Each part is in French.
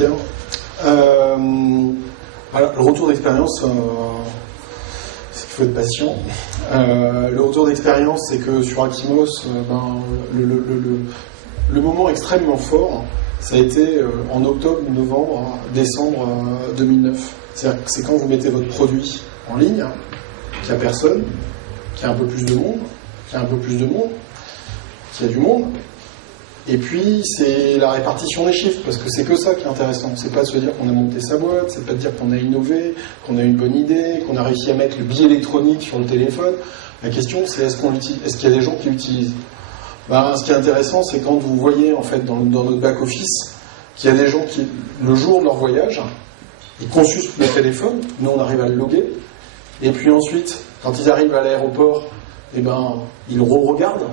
Super. Voilà, le retour d'expérience, c'est qu'il faut être patient. Le retour d'expérience, c'est que sur Actimos, le moment extrêmement fort, ça a été en octobre, novembre, décembre 2009. C'est-à-dire que c'est quand vous mettez votre produit en ligne, qu'il n'y a personne, qu'il y a un peu plus de monde, qu'il y a un peu plus de monde, qu'il y a du monde. Et puis, c'est la répartition des chiffres, parce que c'est que ça qui est intéressant. C'est pas de se dire qu'on a monté sa boîte, c'est pas de dire qu'on a innové, qu'on a une bonne idée, qu'on a réussi à mettre le billet électronique sur le téléphone. La question, c'est est-ce qu'il y a des gens qui l'utilisent ? Ce qui est intéressant, c'est quand vous voyez, en fait, dans notre back-office, qu'il y a des gens qui, le jour de leur voyage, ils consultent le téléphone, nous on arrive à le loguer, et puis ensuite, quand ils arrivent à l'aéroport, ils re-regardent.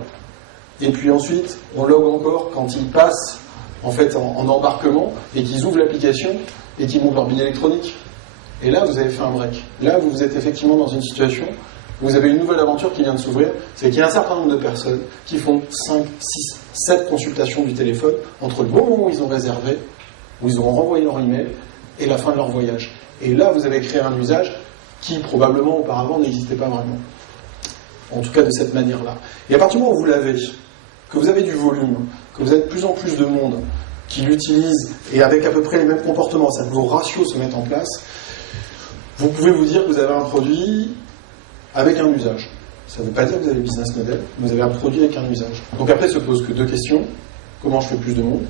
Et puis ensuite, on log encore quand ils passent en fait en embarquement et qu'ils ouvrent l'application et qu'ils montrent leur billet électronique. Et là, vous avez fait un break. Là, vous êtes effectivement dans une situation où vous avez une nouvelle aventure qui vient de s'ouvrir. C'est qu'il y a un certain nombre de personnes qui font 5, 6, 7 consultations du téléphone entre le moment où ils ont réservé, où ils ont renvoyé leur email et la fin de leur voyage. Et là, vous avez créé un usage qui probablement auparavant n'existait pas vraiment. En tout cas de cette manière-là. Et à partir du moment où vous l'avez, que vous avez du volume, que vous avez de plus en plus de monde qui l'utilise et avec à peu près les mêmes comportements, c'est-à-dire que vos ratios se mettent en place, vous pouvez vous dire que vous avez un produit avec un usage. Ça ne veut pas dire que vous avez le business model, mais vous avez un produit avec un usage. Donc après se posent que deux questions. Comment je fais plus de monde ?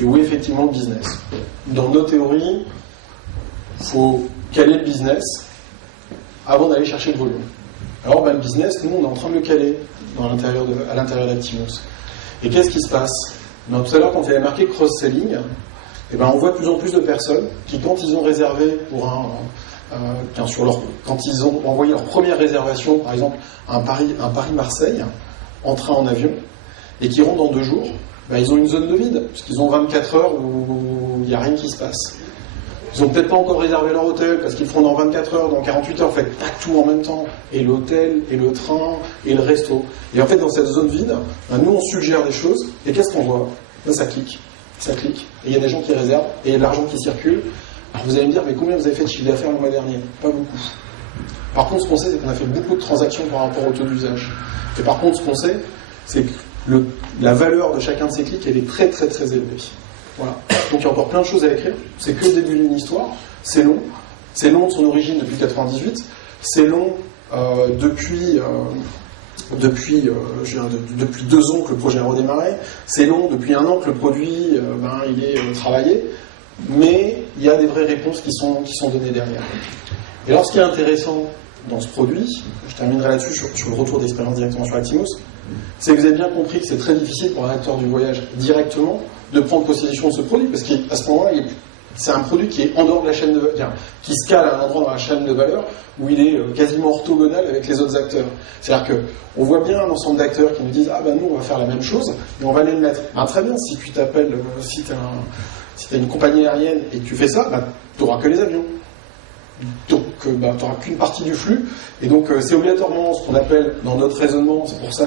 Et où est effectivement le business ? Dans nos théories, il faut caler le business avant d'aller chercher le volume. Alors le business, nous on est en train de le caler à l'intérieur d'Actimos. Et qu'est-ce qui se passe ? Tout à l'heure, quand il y avait marqué cross-selling, on voit de plus en plus de personnes qui, quand ils ont réservé pour quand ils ont envoyé leur première réservation, par exemple un Paris-Marseille, en train, en avion, et qui rentrent dans 2 jours, ils ont une zone de vide, puisqu'ils ont 24 heures où il n'y a rien qui se passe. Ils n'ont peut-être pas encore réservé leur hôtel, parce qu'ils le font dans 24 heures, dans 48 heures, en fait, pas tout en même temps. Et l'hôtel, et le train, et le resto. Et en fait, dans cette zone vide, nous, on suggère des choses, et qu'est-ce qu'on voit ? Ça clique, et il y a des gens qui réservent, et il y a de l'argent qui circule. Alors vous allez me dire, mais combien vous avez fait de chiffre d'affaires le mois dernier ? Pas beaucoup. Par contre, ce qu'on sait, c'est qu'on a fait beaucoup de transactions par rapport au taux d'usage. Et par contre, ce qu'on sait, c'est que la valeur de chacun de ces clics, elle est très très très élevée. Voilà. Donc il y a encore plein de choses à écrire. C'est que le début d'une histoire. C'est long. C'est long de son origine depuis 98. C'est long depuis 2 ans que le projet a redémarré. C'est long depuis 1 an que le produit il est travaillé. Mais il y a des vraies réponses qui sont données derrière. Et alors ce qui est intéressant dans ce produit, je terminerai là-dessus sur le retour d'expérience directement sur Actimos, c'est que vous avez bien compris que c'est très difficile pour un acteur du voyage directement de prendre possession de ce produit, parce qu'à ce moment-là, c'est un produit qui est en dehors de la chaîne de valeur, qui se cale à un endroit dans la chaîne de valeur où il est quasiment orthogonal avec les autres acteurs. C'est-à-dire qu'on voit bien un ensemble d'acteurs qui nous disent « Ah nous, on va faire la même chose, et on va aller le mettre. » Très bien, si tu t'appelles, si tu as une compagnie aérienne et que tu fais ça, tu n'auras que les avions. Donc, tu n'auras qu'une partie du flux. Et donc, c'est obligatoirement ce qu'on appelle, dans notre raisonnement, c'est pour ça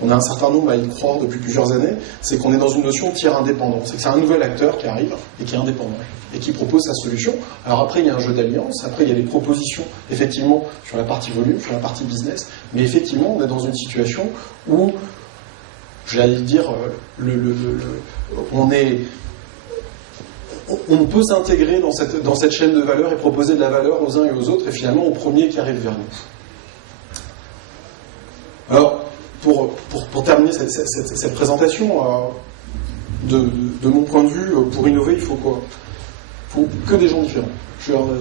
qu'on a un certain nombre à y croire depuis plusieurs années, c'est qu'on est dans une notion de tiers indépendant. C'est que c'est un nouvel acteur qui arrive et qui est indépendant et qui propose sa solution. Alors après, il y a un jeu d'alliance. Après, il y a des propositions, effectivement, sur la partie volume, sur la partie business. Mais effectivement, on est dans une situation où, j'allais dire, on peut s'intégrer dans cette chaîne de valeur et proposer de la valeur aux uns et aux autres, et finalement aux premiers qui arrivent vers nous. Alors, pour terminer cette présentation, de mon point de vue, pour innover, il faut quoi ? Il faut que des gens différents.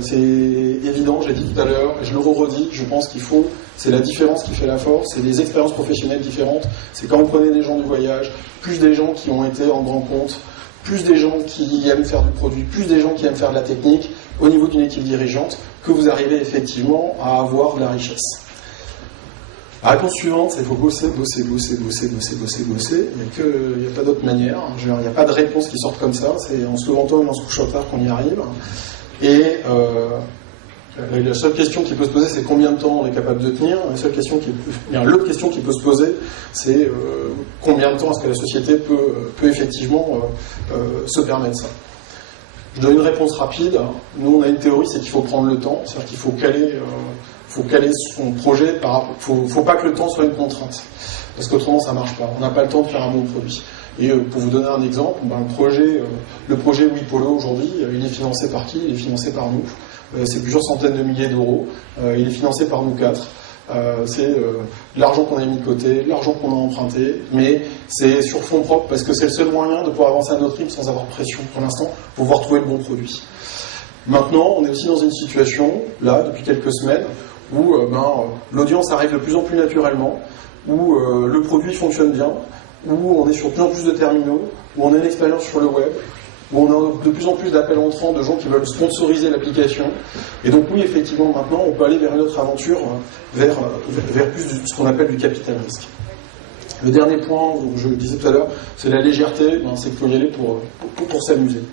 C'est évident, j'ai dit tout à l'heure, et je le redis, je pense qu'il faut, c'est la différence qui fait la force, c'est des expériences professionnelles différentes, c'est quand vous prenez des gens du voyage, plus des gens qui ont été en grand compte, plus des gens qui aiment faire du produit, plus des gens qui aiment faire de la technique, au niveau d'une équipe dirigeante, que vous arrivez effectivement à avoir de la richesse. La réponse suivante, c'est qu'il faut bosser. Il n'y a pas d'autre manière. Il n'y a pas de réponse qui sorte comme ça. C'est en se levant tôt et en se couchant tard qu'on y arrive. Et la seule question qui peut se poser, c'est combien de temps on est capable de tenir. L'autre question qui peut se poser, c'est combien de temps est-ce que la société peut effectivement se permettre ça. Je donne une réponse rapide. Nous, on a une théorie, c'est qu'il faut prendre le temps. C'est-à-dire qu'il faut caler son projet. Faut pas que le temps soit une contrainte. Parce qu'autrement, ça marche pas. On n'a pas le temps de faire un bon produit. Et pour vous donner un exemple, le projet WePolo aujourd'hui, il est financé par qui? Il est financé par nous. C'est plusieurs centaines de milliers d'euros. Il est financé par nous 4. C'est l'argent qu'on a mis de côté, l'argent qu'on a emprunté, mais c'est sur fonds propres parce que c'est le seul moyen de pouvoir avancer à notre rythme sans avoir pression pour l'instant, pour pouvoir trouver le bon produit. Maintenant, on est aussi dans une situation, là, depuis quelques semaines, où l'audience arrive de plus en plus naturellement, où le produit fonctionne bien, où on est sur plus en plus de terminaux, où on a une expérience sur le web, où on a de plus en plus d'appels entrants de gens qui veulent sponsoriser l'application. Et donc oui, effectivement, maintenant, on peut aller vers une autre aventure, vers plus ce qu'on appelle du capital risque. Le dernier point, je le disais tout à l'heure, c'est la légèreté, c'est qu'il faut y aller pour s'amuser.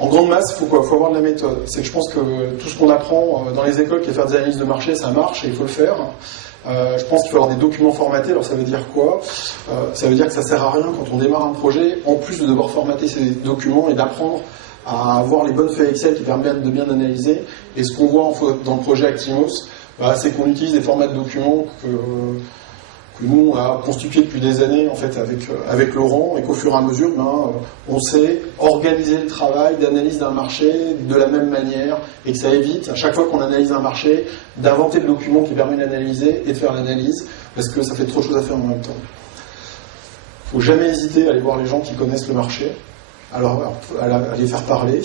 En grande masse, il faut avoir de la méthode. C'est que je pense que tout ce qu'on apprend dans les écoles, qui est faire des analyses de marché, ça marche et il faut le faire. Je pense qu'il faut avoir des documents formatés. Alors ça veut dire quoi? Ça veut dire que ça sert à rien quand on démarre un projet, en plus de devoir formater ces documents et d'apprendre à avoir les bonnes feuilles Excel qui permettent de bien analyser. Et ce qu'on voit dans le projet Actimos, c'est qu'on utilise des formats de documents que nous on a constitués depuis des années en fait avec Laurent, et qu'au fur et à mesure on sait organiser le travail d'analyse d'un marché de la même manière, et que ça évite à chaque fois qu'on analyse un marché d'inventer le document qui permet d'analyser et de faire l'analyse, parce que ça fait trop de choses à faire en même temps. Il ne faut jamais hésiter à aller voir les gens qui connaissent le marché, alors à les faire parler.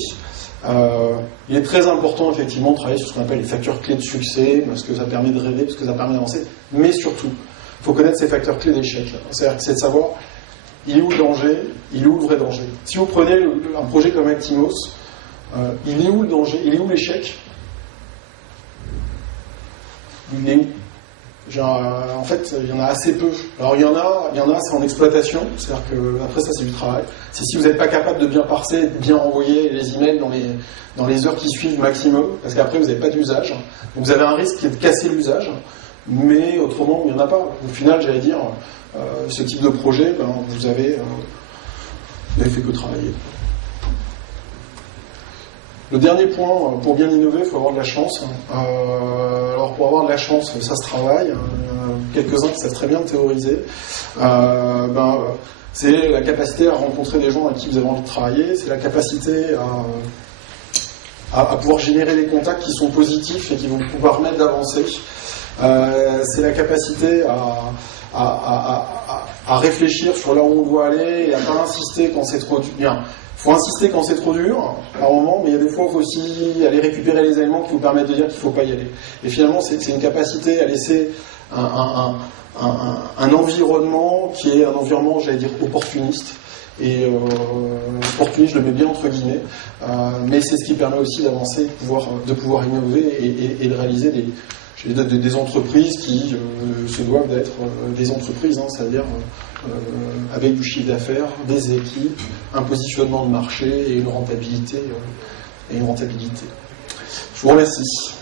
Il est très important effectivement de travailler sur ce qu'on appelle les facteurs clés de succès, parce que ça permet de rêver, parce que ça permet d'avancer, mais surtout il faut connaître ces facteurs clés d'échec. C'est-à-dire que c'est de savoir, il est où le danger, il est où le vrai danger. Si vous prenez un projet comme Actimos, il est où le danger, il est où l'échec? Il est où? En fait, il y en a assez peu. Alors il y en a, c'est en exploitation, c'est-à-dire que après ça c'est du travail. C'est si vous n'êtes pas capable de bien parser, de bien renvoyer les emails dans les heures qui suivent maximum, parce qu'après vous n'avez pas d'usage. Donc vous avez un risque qui est de casser l'usage. Mais autrement, il n'y en a pas. Au final, j'allais dire, ce type de projet, vous avez fait que travailler. Le dernier point, pour bien innover, il faut avoir de la chance. Alors pour avoir de la chance, ça se travaille. Quelques-uns qui savent très bien théoriser. C'est la capacité à rencontrer des gens avec qui vous avez envie de travailler. C'est la capacité à pouvoir générer des contacts qui sont positifs et qui vont vous permettre d'avancer. C'est la capacité à réfléchir sur là où on doit aller et à ne pas insister quand c'est trop dur. Il faut insister quand c'est trop dur, à un moment, mais il y a des fois où il faut aussi aller récupérer les éléments qui vous permettent de dire qu'il ne faut pas y aller. Et finalement, c'est une capacité à laisser un environnement qui est un environnement, j'allais dire, opportuniste. Et opportuniste, je le mets bien entre guillemets, mais c'est ce qui permet aussi d'avancer, de pouvoir innover et de réaliser des entreprises qui se doivent d'être des entreprises, c'est-à-dire avec du chiffre d'affaires, des équipes, un positionnement de marché et une rentabilité. Je vous remercie.